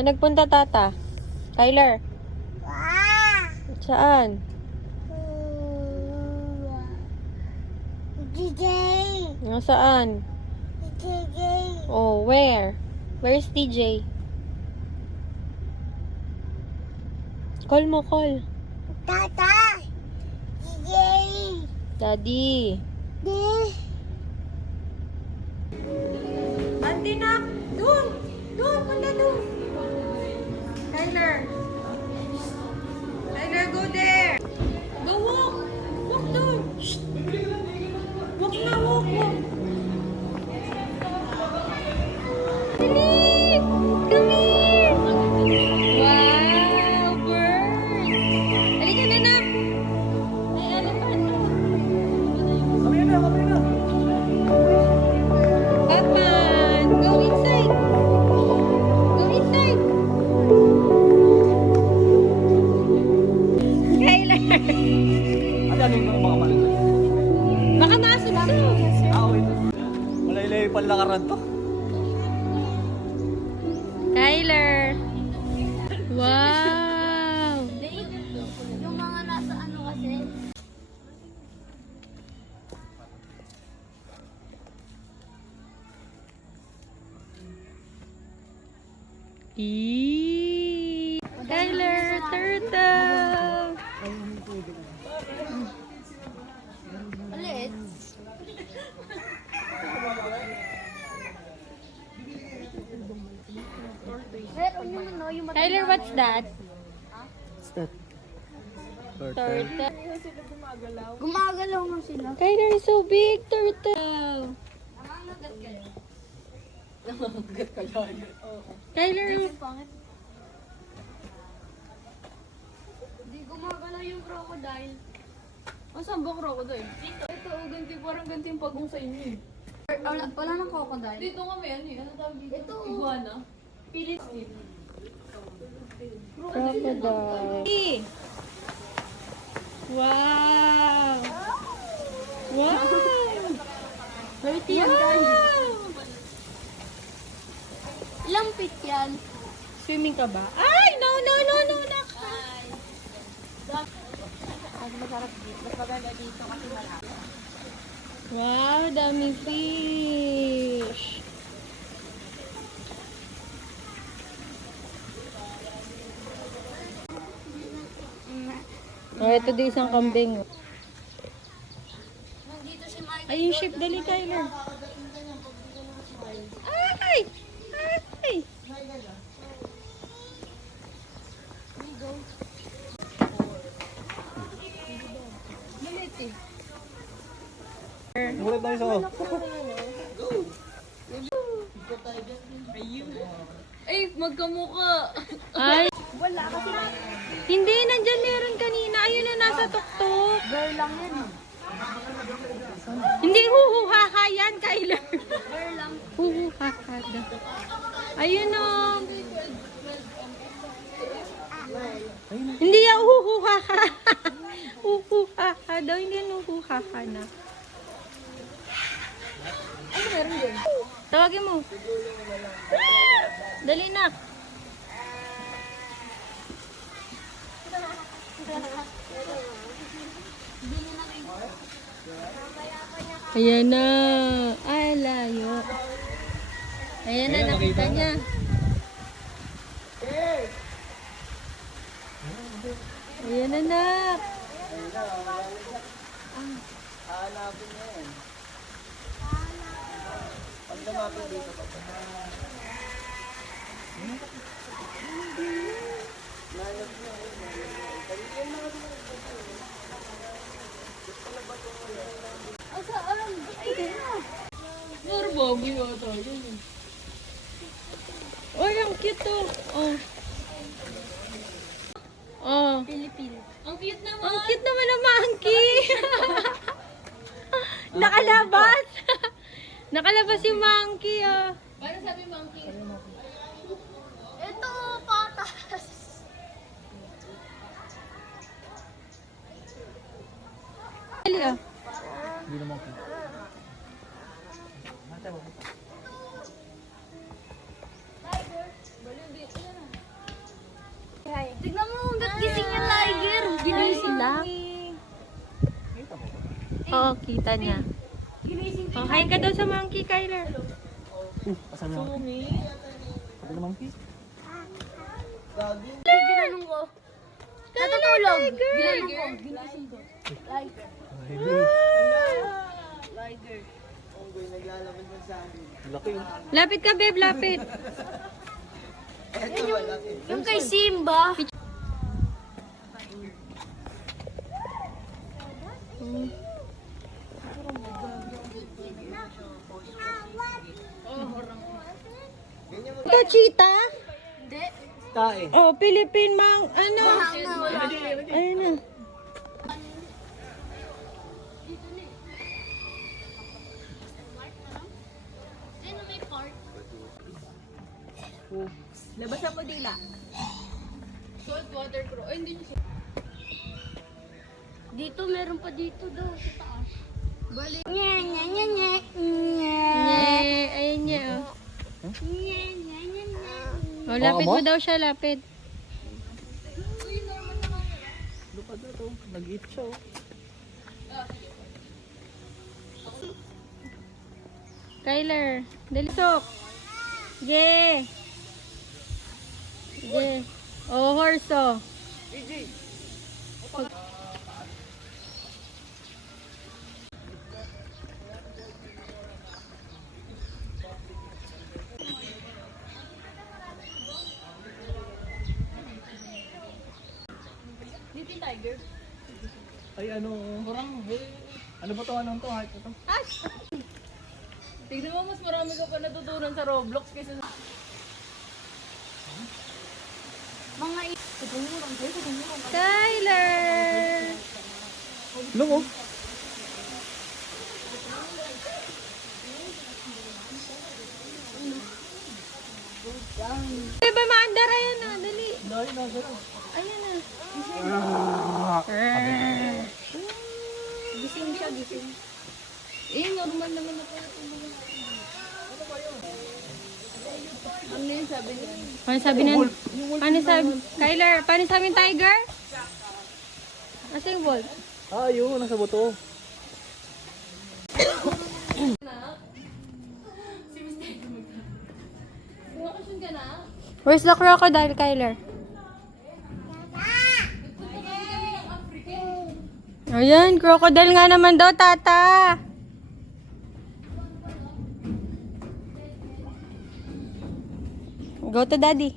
Saan nagpunta, tata? Tyler? Saan? DJ. Saan? DJ. Oh, where? Where's TJ? Call mo, call. Tata. DJ. Daddy. This. Auntie na! Doon! Doon! Punta doon! Tyler! Tyler, go there! Go walk! Walk doon! Shh! Walk na, walk, walk! Dali! Come here! Wow! Bird! Halika na, nak! May elephant doon! Batman! Go inside! Go inside! Kyler! Ano yung mga malas? Baka masubso! Malay-lay pala lakaran to. Kyler! Wow! Yung mga nasa ano kasi. Eee! Kyler! Turtle! Ulit. Meron yung ano, yung Kyler, what's that? What's that? Turtle. Gumagalaw nga sila. Kyler is so big! Turtle! Kyler! Hindi gumagalaw yung crocodile. Oh, saan ba crocodile? Dito. Ito, ganti, parang ganti yung pagong sa inyo eh. Wala nang crocodile. Dito kami, ano eh. Ano tawag dito? Ito. Iguana. Pilit. Crocodile. Wow! Wow! 30 yan, Wow! Ilang feet yan? Swimming ka ba? Ay! No, no, no, no, no! Mas masarap dito. Mas maganda dito kasi malaki. Wow, dami fish! Oh, ito din isang kambing. Nandito si Mike. Ay, yung ship, dali, Kyler. Ay! Ay! Malit eh. Mulat na isa. Ay, magkamuka. Ay! Wala kasi Hindi, nandyan meron kanina. Ayun na, nasa tuktok. girl lang yan. Hindi, huhuhaha yan, Kyler. Girl lang. Huhuhaha daw. Ayun o. Hindi yan, huhuhaha. Huhuhaha daw, hindi yan huhuhaha na. Ano meron din? Tawagin mo. Dali na. Ayan na. Ay, layo. Ayan na, nakita niya. Ayan na, nak. Hanapin niya yan. Pag lumapit dito pa. Saan? Ay, Norbago yata yun. Uy, ang cute to. Oh. Oh. Pilipino. Ang cute naman. Ang cute naman ng monkey. Nakalabas. Nakalabas yung monkey, ah. Paano sabi monkey? Ito, patas. Dali, ah. Hindi naman ko. Baliw dito na. Oo, kita niya. Oh, hi ka daw sa monkey, Kyler. Asan na? Ano naman, Ki? Ginanong ko. Natutulog. Ginanong ko. Ginising ko. Liger. Liger. Onggoy, naglalaban man sa akin. Laki. Lapit ka, babe, lapit. Eto, malaki. Yung kay Simba. Ito, cheetah? Hindi. Tae. Oh, Philippine ano? Wala. Ayun na. Ano may part? Labasan mo dila. Salt water crow. Ay, hindi siya. Dito, meron pa dito daw sa taas. Balik. Nye, nye, nye, nye. Nye, ayun niya, oh. Nye, nye, nye, nye. Oh, lapit mo daw siya, lapit. Lupa na to. Nag-eat siya, oh. Kyler, dalisok. Yeah. Yeah. Oh, horse, oh. Dito yung tiger. Ay, ano? Ano ba to? Anong to? Heart ito? Tignan mo, mas marami ka pa natutunan sa Roblox kaysa sa... Mga Kyler! Long, oh. Diba, maandar, ayan na, dali. Dahil na, gano'n. Ayan na. gising siya, gising. Eh, normal naman na pala. Ano yun sabi niya? Paano sabi nun? Paano sabi? Kyler, paano sabi ng tiger? Asa yung wolf? Ah, yun. Nasa buto. Bakasyon ka na? Where's the crocodile, Kyler? Ayan, crocodile nga naman daw, tata. Go to daddy.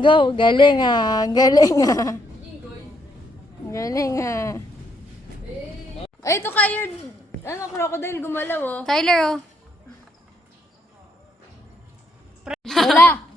Go, galing ah, galing ah. Galing ah. Ay, ito kayo. Ano, crocodile gumalaw oh. Kyler, oh. Wala.